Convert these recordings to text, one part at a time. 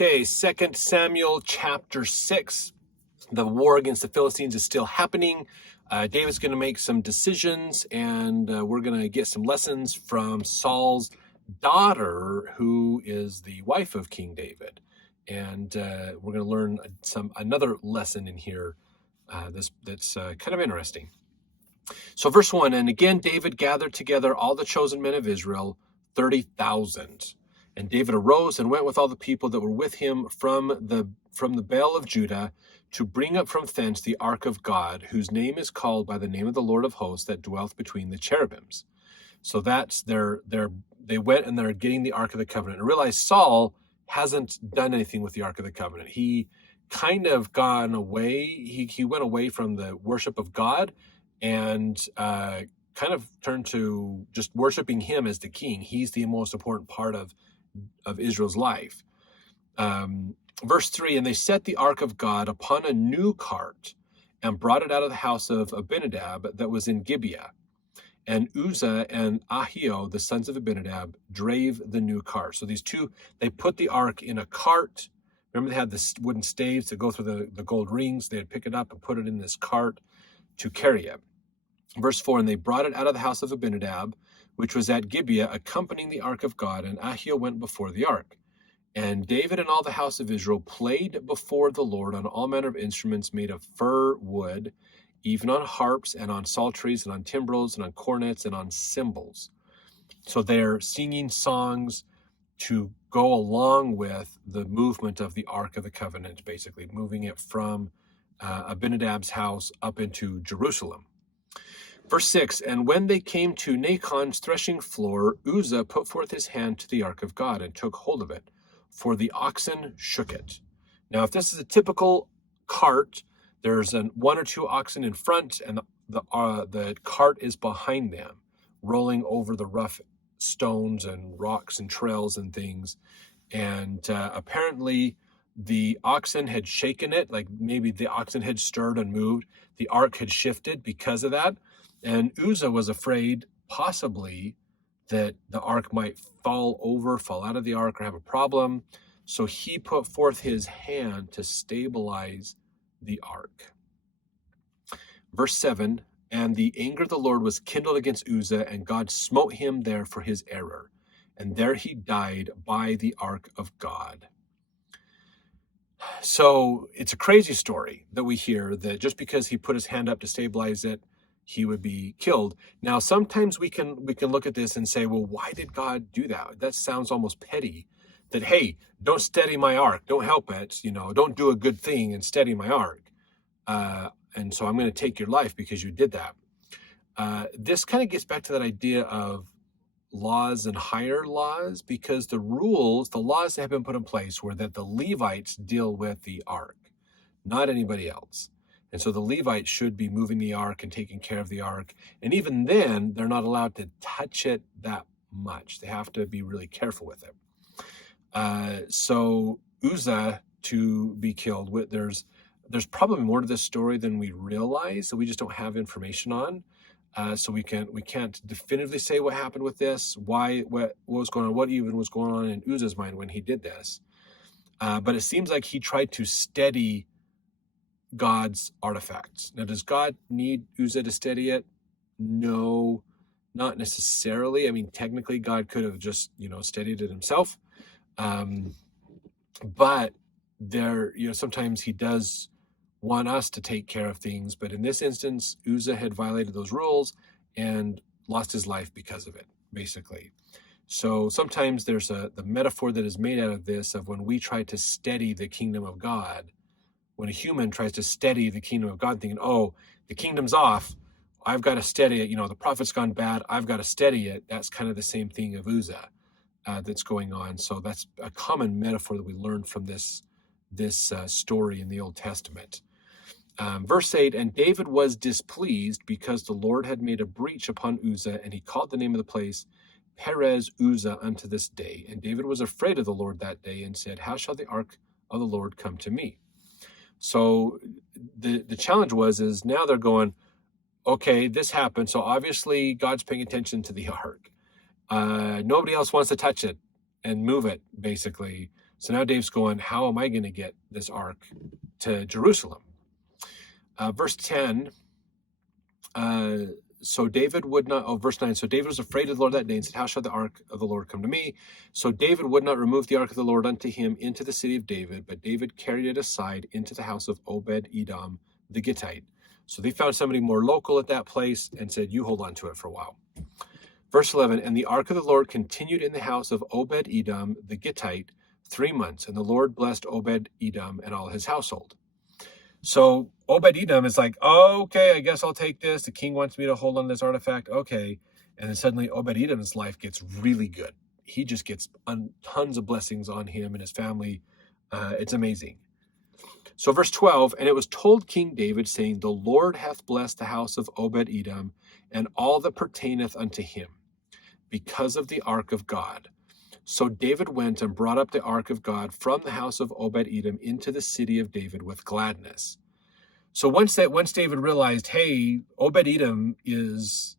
Okay, 2 Samuel chapter 6. The war against the Philistines is still happening. David's going to make some decisions, and we're going to get some lessons from Saul's daughter, who is the wife of King David. And we're going to learn another lesson in here that's kind of interesting. So verse 1, and again David gathered together all the chosen men of Israel, 30,000. And David arose and went with all the people that were with him from the Baal of Judah to bring up from thence the ark of God, whose name is called by the name of the Lord of hosts, that dwelleth between the cherubims. So that's they went and they're getting the ark of the covenant. And realize Saul hasn't done anything with the ark of the covenant. He kind of gone away. He went away from the worship of God and kind of turned to just worshiping him as the king. He's the most important part of Israel's life. Verse 3, and they set the ark of God upon a new cart and brought it out of the house of Abinadab that was in Gibeah. And Uzzah and Ahio, the sons of Abinadab, drave the new cart. So these two, they put the ark in a cart. Remember, they had the wooden staves to go through the gold rings. They'd pick it up and put it in this cart to carry it. Verse 4, and they brought it out of the house of Abinadab, which was at Gibeah, accompanying the ark of God, and Ahio went before the ark. And David and all the house of Israel played before the Lord on all manner of instruments made of fir wood, even on harps and on psalteries and on timbrels and on cornets and on cymbals. So they're singing songs to go along with the movement of the Ark of the Covenant, basically moving it from Abinadab's house up into Jerusalem. Verse 6, and when they came to Nachon's threshing floor, Uzzah put forth his hand to the ark of God and took hold of it, for the oxen shook it. Now, if this is a typical cart, there's one or two oxen in front, and the cart is behind them, rolling over the rough stones and rocks and trails and things. And apparently the oxen had shaken it, like maybe the oxen had stirred and moved. The ark had shifted because of that. And Uzzah was afraid possibly that the ark might fall out of the ark or have a problem. So he put forth his hand to stabilize the ark. Verse 7, and the anger of the Lord was kindled against Uzzah, and God smote him there for his error. And there he died by the ark of God. So it's a crazy story that we hear that just because he put his hand up to stabilize it, he would be killed. Now, sometimes we can look at this and say, well, why did God do that? That sounds almost petty. That, hey, don't steady my ark, don't help it, don't do a good thing and steady my ark. And so I'm going to take your life because you did that. This kind of gets back to that idea of laws and higher laws, because the laws that have been put in place were that the Levites deal with the ark, not anybody else. And so the Levites should be moving the ark and taking care of the ark. And even then, they're not allowed to touch it that much. They have to be really careful with it. So Uzzah to be killed, there's probably more to this story than we realize that we just don't have information on. So we can't definitively say what happened with this, what was going on, what even was going on in Uzzah's mind when he did this. But it seems like he tried to steady God's artifacts. Now, does God need Uzzah to steady it? No, not necessarily. I mean, technically, God could have just, steadied it himself. But sometimes he does want us to take care of things. But in this instance, Uzzah had violated those rules and lost his life because of it, basically. So sometimes there's the metaphor that is made out of this of when we try to steady the kingdom of God. When a human tries to steady the kingdom of God, thinking, oh, the kingdom's off, I've got to steady it. The prophet's gone bad, I've got to steady it. That's kind of the same thing of Uzzah that's going on. So that's a common metaphor that we learn from this story in the Old Testament. Verse 8, and David was displeased because the Lord had made a breach upon Uzzah, and he called the name of the place Perez Uzzah unto this day. And David was afraid of the Lord that day and said, how shall the ark of the Lord come to me? So the challenge is now they're going, okay, this happened. So obviously God's paying attention to the ark. Nobody else wants to touch it and move it, basically. So now Dave's going, how am I going to get this ark to Jerusalem? Verse 10, so David would not, verse 9, so David was afraid of the Lord that day and said, how shall the ark of the Lord come to me? So David would not remove the ark of the Lord unto him into the city of David, but David carried it aside into the house of Obed-Edom the Gittite. So they found somebody more local at that place and said, you hold on to it for a while. Verse 11, and the ark of the Lord continued in the house of Obed-Edom the Gittite 3 months, and the Lord blessed Obed-Edom and all his household. So Obed-Edom is like, oh, okay, I guess I'll take this. The king wants me to hold on to this artifact. Okay. And then suddenly Obed-Edom's life gets really good. He just gets tons of blessings on him and his family. It's amazing. So verse 12, and it was told King David, saying, the Lord hath blessed the house of Obed-Edom and all that pertaineth unto him, because of the ark of God. So David went and brought up the ark of God from the house of Obed-Edom into the city of David with gladness. So once David realized, hey, Obed-Edom is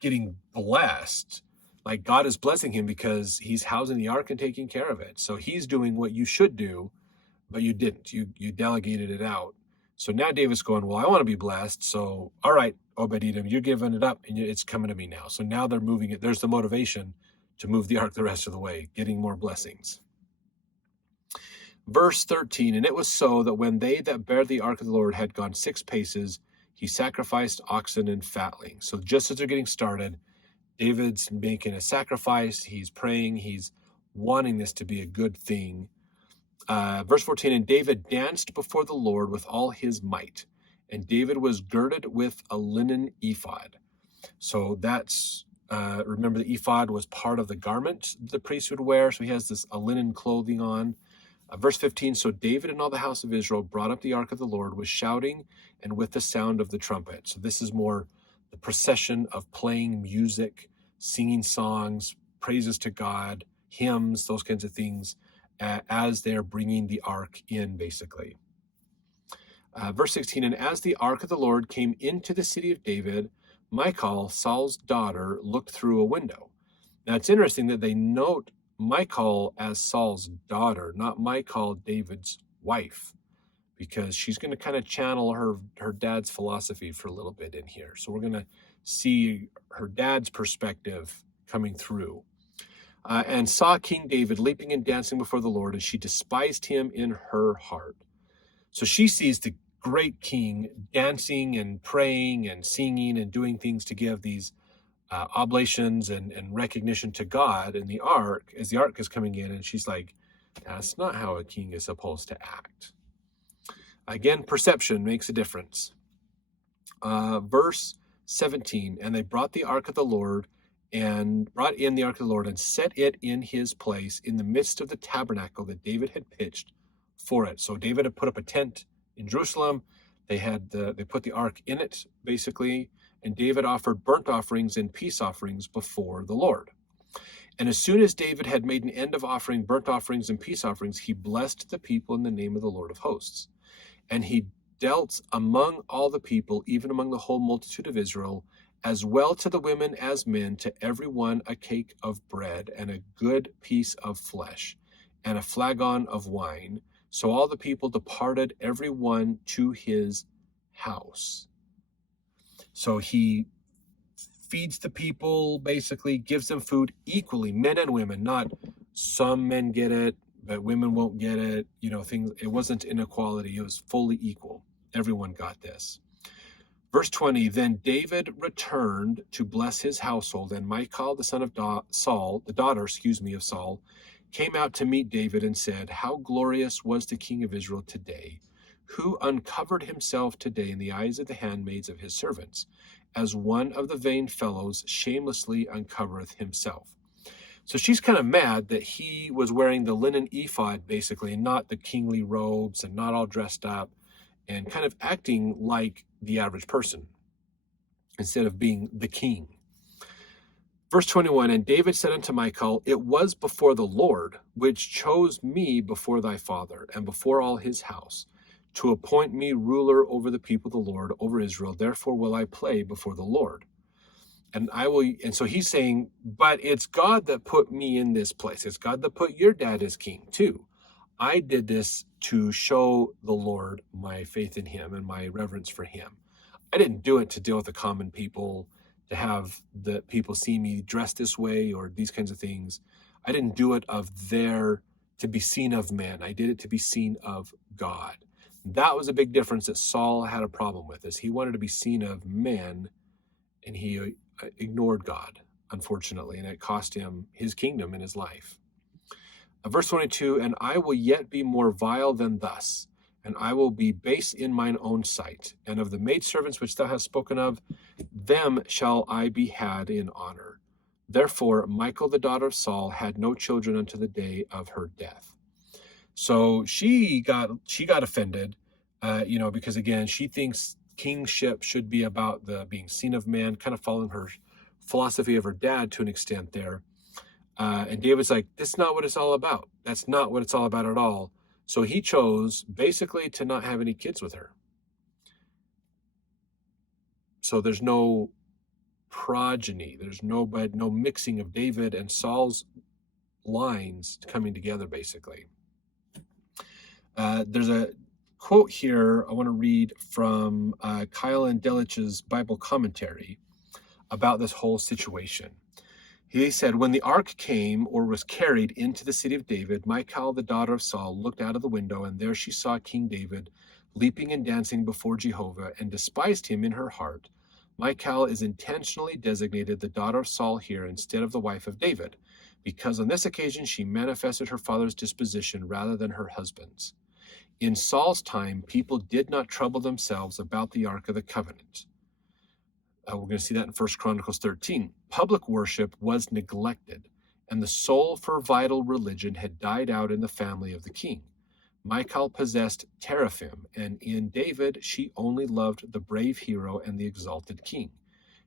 getting blessed, like God is blessing him because he's housing the ark and taking care of it. So he's doing what you should do, but you didn't. You delegated it out. So now David's going, well, I want to be blessed. So, all right, Obed-Edom, you're giving it up and it's coming to me now. So now they're moving it. There's the motivation to move the ark the rest of the way, getting more blessings. Verse 13, and it was so that when they that bare the ark of the Lord had gone 6 paces, he sacrificed oxen and fatlings. So just as they're getting started, David's making a sacrifice. He's praying. He's wanting this to be a good thing. Verse 14, and David danced before the Lord with all his might, and David was girded with a linen ephod. So that's, remember the ephod was part of the garment the priest would wear. So he has a linen clothing on. Verse 15, so David and all the house of Israel brought up the ark of the Lord with shouting and with the sound of the trumpet. So this is more the procession of playing music, singing songs, praises to God, hymns, those kinds of things, as they're bringing the ark in, basically. Verse 16, and as the ark of the Lord came into the city of David, Michal, Saul's daughter, looked through a window. Now it's interesting that they note Michal as Saul's daughter, not Michal, David's wife, because she's going to kind of channel her dad's philosophy for a little bit in here. So we're going to see her dad's perspective coming through. And saw King David leaping and dancing before the Lord, and she despised him in her heart. So she sees the great king dancing and praying and singing and doing things to give these oblations and recognition to God in the ark, as the ark is coming in, and she's like, that's not how a king is supposed to act. Again, perception makes a difference. Verse 17, and they brought the ark of the Lord and brought in the ark of the Lord and set it in his place in the midst of the tabernacle that David had pitched for it. So David had put up a tent in Jerusalem. They put the ark in it, basically, and David offered burnt offerings and peace offerings before the Lord. And as soon as David had made an end of offering burnt offerings and peace offerings, he blessed the people in the name of the Lord of hosts. And he dealt among all the people, even among the whole multitude of Israel, as well to the women as men, to every one a cake of bread and a good piece of flesh and a flagon of wine. So all the people departed, every one to his house. So he feeds the people, basically gives them food equally, men and women, not some men get it, but women won't get it. Things, it wasn't inequality. It was fully equal. Everyone got this. Verse 20, then David returned to bless his household, and Michal, the son of Saul, the daughter, of Saul, came out to meet David and said, how glorious was the king of Israel today, who uncovered himself today in the eyes of the handmaids of his servants, as one of the vain fellows shamelessly uncovereth himself. So she's kind of mad that he was wearing the linen ephod, basically, and not the kingly robes and not all dressed up, and kind of acting like the average person instead of being the king. Verse 21, and David said unto Michal, it was before the Lord, which chose me before thy father, and before all his house, to appoint me ruler over the people of the Lord, over Israel. Therefore will I play before the Lord. And so he's saying, but it's God that put me in this place. It's God that put your dad as king too. I did this to show the Lord my faith in him and my reverence for him. I didn't do it to deal with the common people, to have the people see me dressed this way or these kinds of things. I didn't do it to be seen of men. I did it to be seen of God. That was a big difference that Saul had a problem with, is he wanted to be seen of men and he ignored God, unfortunately, and it cost him his kingdom and his life. Verse 22, and I will yet be more vile than thus, and I will be base in mine own sight. And of the maidservants which thou hast spoken of, them shall I be had in honor. Therefore, Michal, the daughter of Saul, had no children unto the day of her death. So she got offended, because again, she thinks kingship should be about the being seen of man, kind of following her philosophy of her dad to an extent there. And David's like, this is not what it's all about. That's not what it's all about at all. So he chose basically to not have any kids with her. So there's no progeny. There's no mixing of David and Saul's lines coming together, basically. There's a quote here I want to read from Kyle and Delitzsch's Bible commentary about this whole situation. He said, when the ark came or was carried into the city of David, Michal, the daughter of Saul, looked out of the window, and there she saw King David leaping and dancing before Jehovah, and despised him in her heart. Michal is intentionally designated the daughter of Saul here instead of the wife of David, because on this occasion she manifested her father's disposition rather than her husband's. In Saul's time, people did not trouble themselves about the Ark of the Covenant. We're going to see that in 1 Chronicles 13. Public worship was neglected, and the soul for vital religion had died out in the family of the king. Michal possessed teraphim, and in David she only loved the brave hero and the exalted king.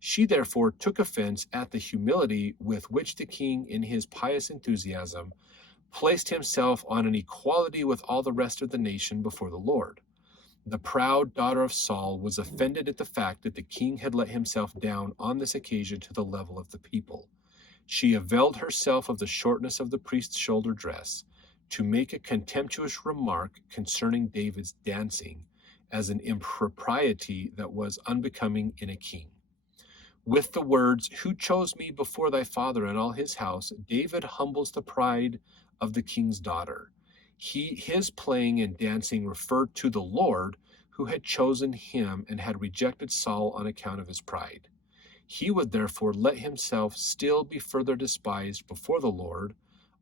She therefore took offense at the humility with which the king, in his pious enthusiasm, placed himself on an equality with all the rest of the nation before the Lord. The proud daughter of Saul was offended at the fact that the king had let himself down on this occasion to the level of the people. She availed herself of the shortness of the priest's shoulder dress to make a contemptuous remark concerning David's dancing as an impropriety that was unbecoming in a king. With the words, "Who chose me before thy father and all his house?" David humbles the pride of the king's daughter. His playing and dancing referred to the Lord, who had chosen him and had rejected Saul on account of his pride. He would therefore let himself still be further despised before the Lord,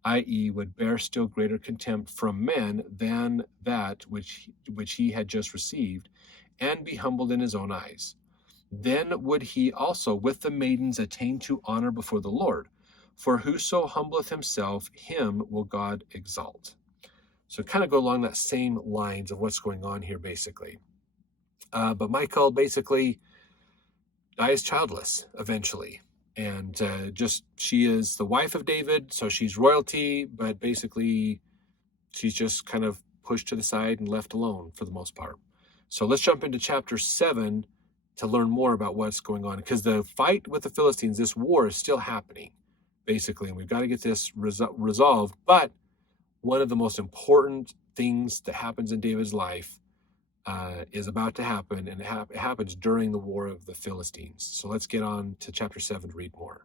i.e., would bear still greater contempt from men than that which he had just received, and be humbled in his own eyes. Then would he also with the maidens attain to honor before the Lord. For whoso humbleth himself, him will God exalt. So kind of go along that same lines of what's going on here, basically. But Michal basically dies childless eventually. And she is the wife of David, so she's royalty, but basically she's just kind of pushed to the side and left alone for the most part. So let's jump into chapter 7 to learn more about what's going on. Because the fight with the Philistines, this war is still happening, basically. And we've got to get this resolved. But one of the most important things that happens in David's life is about to happen, and it happens during the war of the Philistines. So let's get on to chapter 7 to read more.